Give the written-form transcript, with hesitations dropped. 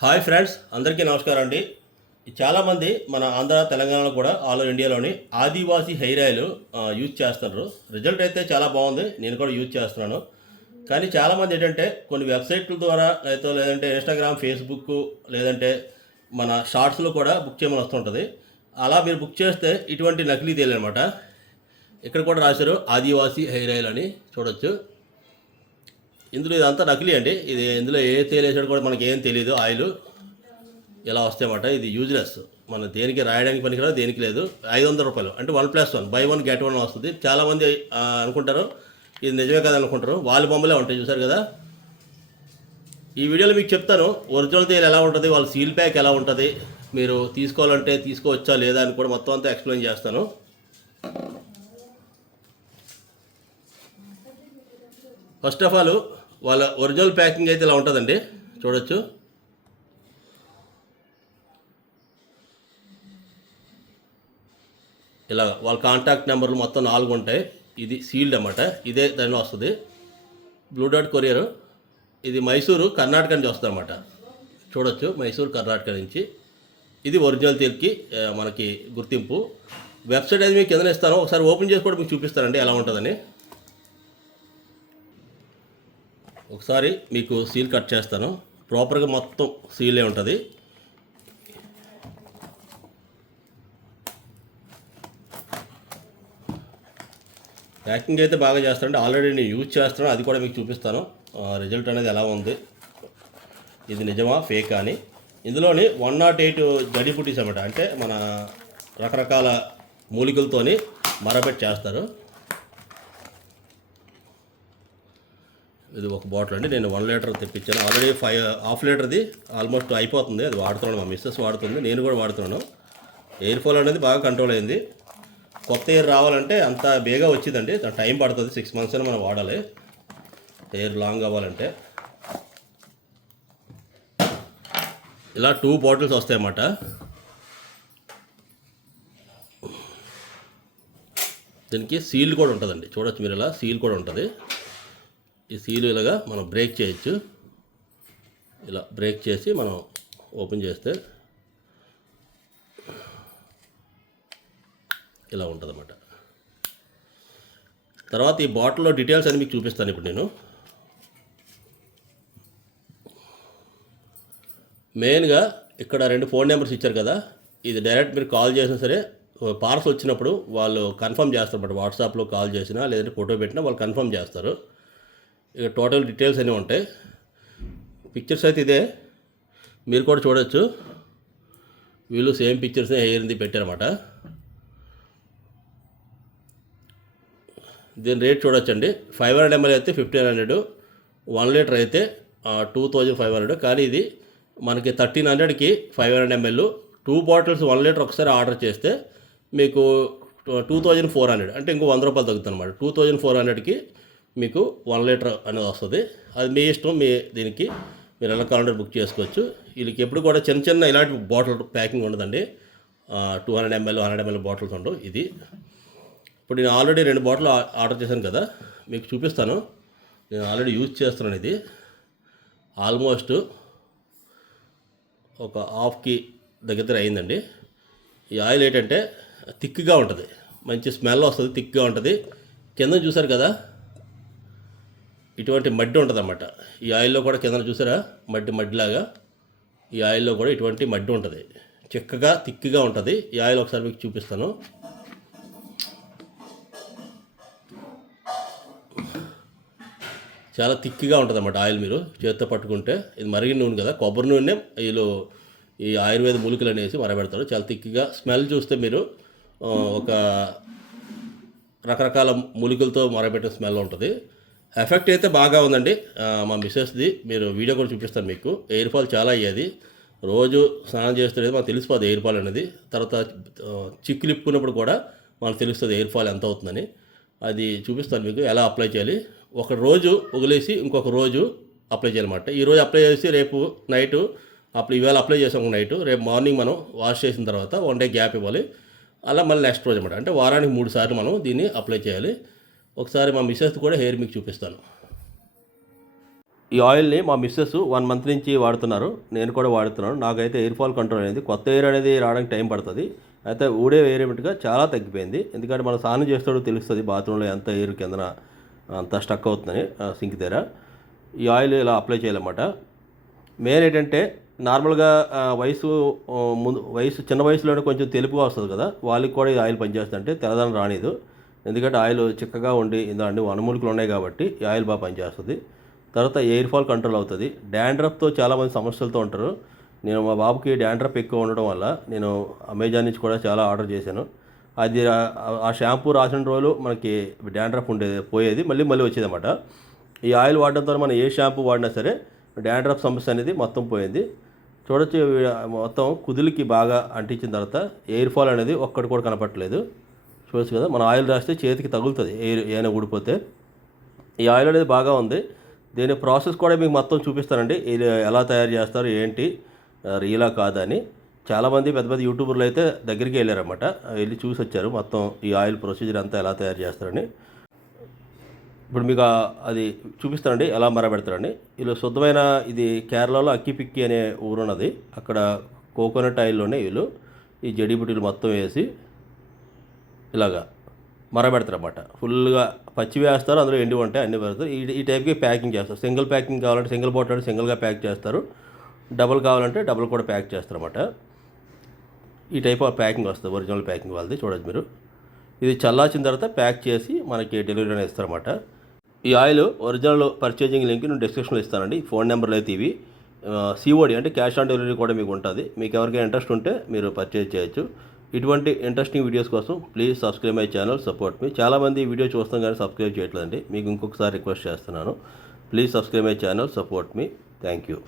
Hi friends, అందరికీ నమస్కారం అండి. చాలామంది మన ఆంధ్ర తెలంగాణలో కూడా ఆల్ ఓవర్ ఇండియాలోని ఆదివాసీ హెయిర్ ఆయిల్ యూజ్ చేస్తున్నారు. రిజల్ట్ అయితే చాలా బాగుంది, నేను కూడా యూజ్ చేస్తున్నాను. కానీ చాలామంది ఏంటంటే కొన్ని వెబ్సైట్ల ద్వారా లేదంటే ఇన్స్టాగ్రామ్, ఫేస్బుక్, లేదంటే మన షార్ట్స్లో కూడా బుక్ చేయమని వస్తుంటుంది. అలా మీరు బుక్ చేస్తే ఇటువంటి నకిలీ తేలి అనమాట. ఇక్కడ కూడా రాశారు ఆదివాసీ హెయిర్ ఆయిల్ అని చూడొచ్చు. ఇందులో ఇదంతా నకిలీ అండి. ఇందులో ఏ తేలు వేసాడు కూడా మనకి ఏం తెలియదు. ఆయిల్ ఇలా వస్తాయన్నమాట. ఇది యూజ్లెస్, మన దేనికి రాయడానికి పనికిరాదు, దేనికి లేదు. 500 రూపాయలు అంటే 1+1 బై 1 గెట్ 1 వస్తుంది. చాలామంది అనుకుంటారు ఇది నిజమే కదా అనుకుంటారు. వాళ్ళ బొమ్మలే ఉంటాయి, చూసారు కదా. ఈ వీడియోలో మీకు చెప్తాను ఒరిజినల్ తేలు ఎలా ఉంటుంది, వాళ్ళ సీల్ ప్యాక్ ఎలా ఉంటుంది, మీరు తీసుకోవాలంటే తీసుకోవచ్చా లేదా అని కూడా మొత్తం అంతా ఎక్స్ప్లెయిన్ చేస్తాను. ఫస్ట్ ఆఫ్ ఆల్ వాళ్ళ ఒరిజినల్ ప్యాకింగ్ అయితే ఇలా ఉంటుందండి, చూడొచ్చు. ఇలా వాళ్ళ కాంటాక్ట్ నెంబర్లు మొత్తం 4 ఉంటాయి. ఇది సీల్డ్ అన్నమాట. ఇదే దానిలో వస్తుంది. Blue dot courier. ఇది మైసూరు, కర్ణాటక నుంచి వస్తుంది అన్నమాట. చూడొచ్చు, మైసూరు, కర్ణాటక నుంచి. ఇది ఒరిజినల్ తేలికి మనకి గుర్తింపు. వెబ్సైట్ అయితే మీకు కింద ఇస్తాను, ఒకసారి ఓపెన్ చేసి కూడా మీకు చూపిస్తానండి ఎలా ఉంటుందని. ఒకసారి మీకు సీల్ కట్ చేస్తాను. ప్రాపర్గా మొత్తం సీలే ఉంటుంది. ప్యాకింగ్ అయితే బాగా చేస్తానండి. ఆల్రెడీ నేను యూజ్ చేస్తున్నాను, అది కూడా మీకు చూపిస్తాను రిజల్ట్ అనేది ఎలా ఉంది, ఇది నిజమా ఫేకా అని. ఇందులోని 108 జడీబుటీస్ అన్నమాట. అంటే మన రకరకాల మూలికలతోని మరబెట్టి చేస్తారు. ఇది ఒక బాటిల్ అండి. నేను 1 లీటర్ తెప్పించాను. ఆల్రెడీ 1/2 లీటర్ది ఆల్మోస్ట్ అయిపోతుంది. అది వాడుతున్నాను, మా మిస్సెస్ వాడుతుంది, నేను కూడా వాడుతున్నాను. ఎయిర్ ఫాల్ అనేది బాగా కంట్రోల్ అయింది. కొత్త ఎయిర్ రావాలంటే అంత బేగా వచ్చిందండి, టైం పడుతుంది. 6 months అని మనం వాడాలి ఎయిర్ లాంగ్ అవ్వాలంటే. ఇలా 2 బాటిల్స్ వస్తాయన్నమాట. దీనికి సీల్ కూడా ఉంటుందండి, చూడొచ్చు మీరు. ఇలా సీల్ కూడా ఉంటుంది. ఈ సీల్ ఇలాగా మనం బ్రేక్ చేయొచ్చు. ఇలా బ్రేక్ చేసి మనం ఓపెన్ చేస్తే ఇలా ఉంటుంది అన్నమాట. తర్వాత ఈ బాటిల్లో డీటెయిల్స్ అని మీకు చూపిస్తాను ఇప్పుడు నేను. మెయిన్గా ఇక్కడ 2 ఫోన్ నెంబర్స్ ఇచ్చారు కదా, ఇది డైరెక్ట్ మీరు కాల్ చేసినా సరే పార్సల్ వచ్చినప్పుడు వాళ్ళు కన్ఫర్మ్ చేస్తారు అన్నమాట. వాట్సాప్లో కాల్ చేసినా లేదంటే ఫోటో పెట్టినా వాళ్ళు కన్ఫర్మ్ చేస్తారు. ఇక టోటల్ డీటెయిల్స్ అన్నీ ఉంటాయి. పిక్చర్స్ అయితే ఇదే, మీరు కూడా చూడొచ్చు. వీళ్ళు సేమ్ పిక్చర్స్ హెయిర్ది పెట్టారన్నమాట. దీని రేట్ చూడొచ్చండి. 500 ml అయితే 1500, 1 లీటర్ అయితే 2500. కానీ ఇది మనకి 1300కి 500 ml. 2 బాటిల్స్ 1 లీటర్ ఒకసారి ఆర్డర్ చేస్తే మీకు 2400, అంటే ఇంకో 100 రూపాయలు తగ్గుతుంది అనమాట. 2400కి మీకు 1 లీటర్ అనేది వస్తుంది. అది మీ ఇష్టం, దీనికి మీరు ఎలా కావాలంటే బుక్ చేసుకోవచ్చు. వీళ్ళకి ఎప్పుడు కూడా చిన్న చిన్న ఇలాంటి బాటిల్ ప్యాకింగ్ ఉండదండి. 200 ml 100 ml బాటిల్స్ ఉండవు. ఇది ఇప్పుడు నేను ఆల్రెడీ 2 బాటిల్ ఆర్డర్ చేశాను కదా, మీకు చూపిస్తాను. నేను ఆల్రెడీ యూజ్ చేస్తున్నాను. ఇది ఆల్మోస్ట్ ఒక హాఫ్కి దగ్గర అయిందండి. ఈ ఆయిల్ ఏంటంటే థిక్గా ఉంటుంది, మంచి స్మెల్ వస్తుంది, థిక్గా ఉంటుంది. కింద చూసారు కదా, ఇటువంటి మడ్డి ఉంటుంది అన్నమాట. ఈ ఆయిల్లో కూడా కింద చూసారా మడ్డిలాగా, ఈ ఆయిల్లో కూడా ఇటువంటి మడ్డి ఉంటుంది, చిక్కగా థిక్గా ఉంటుంది. ఈ ఆయిల్ ఒకసారి మీకు చూపిస్తాను. చాలా థిక్గా ఉంటుంది అన్నమాట ఆయిల్. మీరు చేత్తో పట్టుకుంటే ఇది మరిగిన నూనె కదా, కొబ్బరి నూనె వీళ్ళు ఈ ఆయుర్వేద మూలికలు అనేసి మరబెడతారు. చాలా థిక్గా, స్మెల్ చూస్తే మీరు ఒక రకరకాల మూలికలతో మరబెట్టిన స్మెల్ ఉంటుంది. ఎఫెక్ట్ అయితే బాగా ఉందండి. మా మిస్సెస్ది మీరు వీడియో కూడా చూపిస్తాను మీకు. ఎయిర్ ఫాల్ చాలా అయ్యేది, రోజు స్నానం చేస్తుండేది, మనకు తెలిసిపోతుంది ఎయిర్ ఫాల్ అనేది. తర్వాత చిక్కులు ఇప్పుకున్నప్పుడు కూడా మనకు తెలుస్తుంది ఎయిర్ ఫాల్ ఎంత అవుతుందని. అది చూపిస్తాను మీకు ఎలా అప్లై చేయాలి. ఒక రోజు వదిలేసి ఇంకొక రోజు అప్లై చేయాలన్నమాట. ఈరోజు అప్లై చేసి రేపు నైటు ఇవాళ అప్లై చేసాం నైటు, రేపు మార్నింగ్ మనం వాష్ చేసిన తర్వాత 1 డే గ్యాప్ ఇవ్వాలి. అలా మళ్ళీ నెక్స్ట్ రోజు అనమాట. అంటే వారానికి 3 సార్లు మనం దీన్ని అప్లై చేయాలి. ఒకసారి మా మిస్సెస్ కూడా హెయిర్ మీకు చూపిస్తాను. ఈ ఆయిల్ని మా మిస్సెస్ 1 మంత్ నుంచి వాడుతున్నారు, నేను కూడా వాడుతున్నాను. నాకైతే ఎయిర్ ఫాల్ కంట్రోల్ అనేది, కొత్త ఎయిర్ అనేది రావడానికి టైం పడుతుంది. అయితే ఊడే వేరేమిటిగా చాలా తగ్గిపోయింది. ఎందుకంటే మనం స్నానం చేస్తాడో తెలుస్తుంది బాత్రూంలో ఎంత ఎయిర్ కిందన అంత స్టక్ అవుతుందని సింక్ దగ్గర. ఈ ఆయిల్ ఇలా అప్లై చేయాలన్నమాట. మెయిన్ ఏంటంటే నార్మల్గా వయసు చిన్న వయసులోనే కొంచెం తెలుపుగా వస్తుంది కదా, వాళ్ళకి కూడా ఈ ఆయిల్ పనిచేస్తుంది. అంటే తెల్లదనం రానిదు, ఎందుకంటే ఆయిల్ చిక్కగా ఉండి ఇందాండి వనమూలికలు ఉన్నాయి కాబట్టి ఈ ఆయిల్ బాగా పనిచేస్తుంది. తర్వాత ఎయిర్ ఫాల్ కంట్రోల్ అవుతుంది. డాండ్రఫ్తో చాలామంది సమస్యలతో ఉంటారు. నేను మా బాబుకి డాండ్రఫ్ ఎక్కువ ఉండడం వల్ల నేను అమెజాన్ నుంచి కూడా చాలా ఆర్డర్ చేశాను. అది ఆ షాంపూ రాసిన రోజులు మనకి డాండ్రఫ్ పోయేది, మళ్ళీ వచ్చేది అన్నమాట. ఈ ఆయిల్ వాడడం ద్వారా మనం ఏ షాంపూ వాడినా సరే డాండ్రఫ్ సమస్య అనేది మొత్తం పోయింది. చూడొచ్చు, మొత్తం కుదులకి బాగా అంటించిన తర్వాత ఎయిర్ ఫాల్ అనేది ఒక్కటి కూడా కనపట్లేదు. చూడొచ్చు కదా, మన ఆయిల్ రాస్తే చేతికి తగులుతుంది ఏమైనా ఊడిపోతే. ఈ ఆయిల్ అనేది బాగా ఉంది. దీని ప్రాసెస్ కూడా మీకు మొత్తం చూపిస్తానండి, ఇది ఎలా తయారు చేస్తారు ఏంటి, రియలా కాదా అని. చాలామంది పెద్ద పెద్ద యూట్యూబర్లు అయితే దగ్గరికి వెళ్ళారన్నమాట, వెళ్ళి చూసి వచ్చారు మొత్తం ఈ ఆయిల్ ప్రొసీజర్ అంతా ఎలా తయారు చేస్తారని. ఇప్పుడు మీకు అది చూపిస్తానండి ఎలా మరబెడతారండి. వీళ్ళు శుద్ధమైన, ఇది కేరళలో అక్కిపిక్కి అనే ఊరు ఉన్నది, అక్కడ కోకోనట్ ఆయిల్లోనే వీళ్ళు ఈ జడీబుటీలు మొత్తం వేసి ఇలాగా మరబెడతారన్నమాట. ఫుల్గా పచ్చి వేస్తారు, అందులో ఎండి ఉంటాయి, అన్నీ పెడతారు. ఈ టైప్కి ప్యాకింగ్ చేస్తారు. సింగిల్ ప్యాకింగ్ కావాలంటే సింగిల్ బాటిల్ అంటే సింగిల్గా ప్యాక్ చేస్తారు, డబుల్ కావాలంటే డబుల్ కూడా ప్యాక్ చేస్తారన్నమాట. ఈ టైప్ ఆఫ్ ప్యాకింగ్ వస్తుంది, ఒరిజినల్ ప్యాకింగ్ వాళ్ళది. చూడొచ్చు మీరు, ఇది చల్లార్చిన తర్వాత ప్యాక్ చేసి మనకి డెలివరీ అనేది ఇస్తారన్నమాట. ఈ ఆయిల్ ఒరిజినల్ పర్చేజింగ్ లింక్ నేను డిస్క్రిప్షన్లో ఇస్తానండి. ఫోన్ నెంబర్లు అయితే ఇవి. సిఓడి అంటే క్యాష్ ఆన్ డెలివరీ కూడా మీకు ఉంటుంది. మీకు ఎవరికైనా ఇంట్రెస్ట్ ఉంటే మీరు పర్చేజ్ చేయొచ్చు. ఇటువంటి ఇంట్రెస్టింగ్ వీడియోస్ కోసం please subscribe my channel, support me. చాలామంది ఈ వీడియో చూస్తాం కానీ సబ్స్క్రైబ్ చేయట్లేదండి. మీకు ఇంకొకసారి రిక్వెస్ట్ చేస్తున్నాను, please subscribe my channel, support me. Thank you.